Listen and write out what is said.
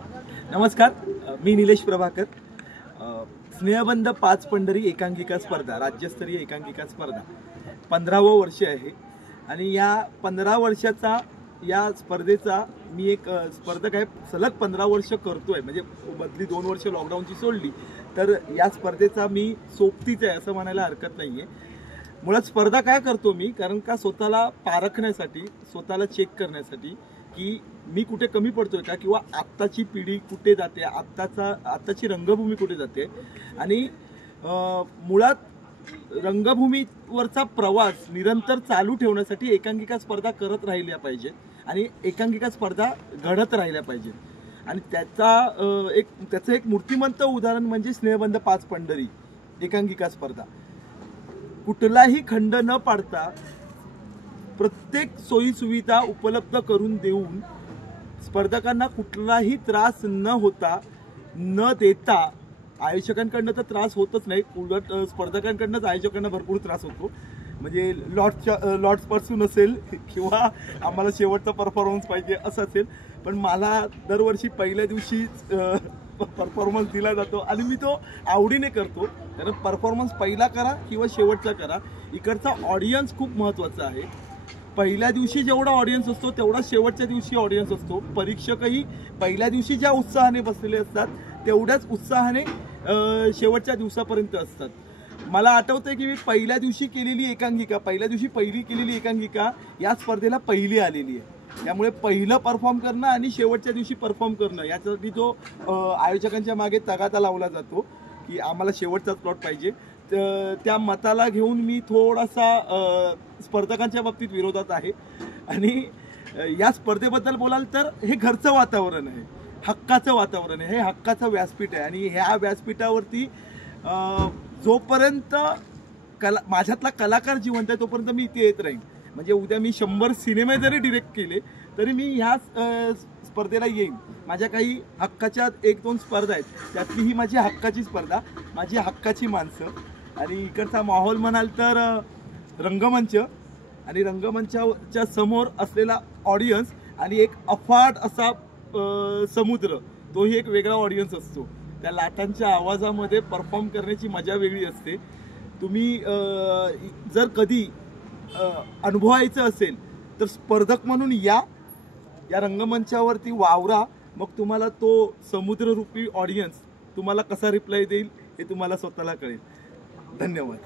नमस्कार, मी निलेश प्रभाकर। स्नेहबंध 5 पंढरी एकांकिका स्पर्धा, राज्यस्तरीय एकांकिका स्पर्धा 15वं वर्ष आहे आणि या 15 वर्षाचा या स्पर्धेचा मी एक स्पर्धक आहे। सलग 15 वर्ष करतोय, म्हणजे बदली 2 वर्ष लॉकडाऊनची सोडली तर या स्पर्धेचा मी सोबतीच आहे असं म्हणायला हरकत नाहीये। मुळात स्पर्धा काय करतो मी, कारण का स्वतःला पारखण्यासाठी, स्वतःला चेक करण्यासाठी की मी कुठे कमी पडतोय का, किंवा आत्ताची पिढी कुठे जाते, आत्ताची रंगभूमी कुठे जाते। आणि मुळात रंगभूमीवरचा प्रवास निरंतर चालू ठेवण्यासाठी एकांकिका स्पर्धा करत राहिल्या पाहिजेत आणि एकांकिका स्पर्धा घडत राहिल्या पाहिजेत। आणि त्याचं एक मूर्तिमंत उदाहरण म्हणजे स्नेहबंध 5 पंढरी एकांकिका स्पर्धा। कुठलाही खंड न पाडता प्रत्येक सोयी सुविधा उपलब्ध करून देऊन स्पर्धकांना कुठलाही त्रास न होता न देता, आयोजकांकडनं तर त्रास होतच नाही, उलट स्पर्धकांकडनंच आयोजकांना भरपूर त्रास होतो। म्हणजे लॉट्सपासून असेल किंवा आम्हाला शेवटचा परफॉर्मन्स पाहिजे असं असेल, पण मला दरवर्षी पहिल्या दिवशीच परफॉर्मन्स दिला जातो आणि मी तो आवडीने करतो। कारण परफॉर्मन्स पहिला करा किंवा शेवटचा करा, इकडचा ऑडियन्स खूप महत्त्वाचा आहे। पहिल्या दिवशी जेवढा ऑडियन्स असतो तेवढा शेवटच्या दिवशी ऑडियन्स असतो। परीक्षकही पहिल्या दिवशी ज्या उत्साहाने बसलेले असतात तेवढ्याच उत्साहाने शेवटच्या दिवसापर्यंत असतात। मला आठवतंय की मी पहिल्या दिवशी केलेली एकांकिका या स्पर्धेला पहिली आलेली आहे। त्यामुळे पहिलं परफॉर्म करणं आणि शेवटच्या दिवशी परफॉर्म करणं यासाठी जो आयोजकांच्या मागे तगादा लावला जातो की आम्हाला शेवटचाच प्लॉट पाहिजे, त्या मताला घेऊन मी थोडासा स्पर्धकांच्या बाबतीत विरोधात आहे। आणि या स्पर्धेबद्दल बोलाल तर हे घरचं वातावरण आहे, हक्काचं वातावरण आहे, हे हक्काचं व्यासपीठ आहे। आणि ह्या व्यासपीठावरती जोपर्यंत माझ्यातला कलाकार जिवंत आहे तोपर्यंत मी इथे येत राहीन। म्हणजे उद्या मी 100 सिनेमे जरी डिरेक्ट केले तरी मी ह्या स्पर्धेला येईन। माझ्या काही हक्काच्या 1-2 स्पर्धा आहेत, त्यातली ही माझी हक्काची स्पर्धा, माझी हक्काची माणसं। आणि इकडचा माहोल म्हणाल तर रंगमंच आणि रंगमंचाच्या समोर असलेला ऑडियन्स आणि एक अफाट असा समुद्र, तोही एक वेगळा ऑडियन्स असतो। त्या लाटांच्या आवाजामध्ये परफॉर्म करण्याची मजा वेगळी असते। तुम्ही जर कधी अनुभवायचं असेल तर स्पर्धक म्हणून या रंगमंचावरती वावरा, मग तुम्हाला तो समुद्ररूपी ऑडियन्स तुम्हाला कसा रिप्लाय देईल हे तुम्हाला स्वतःला कळेल। धन्यवाद।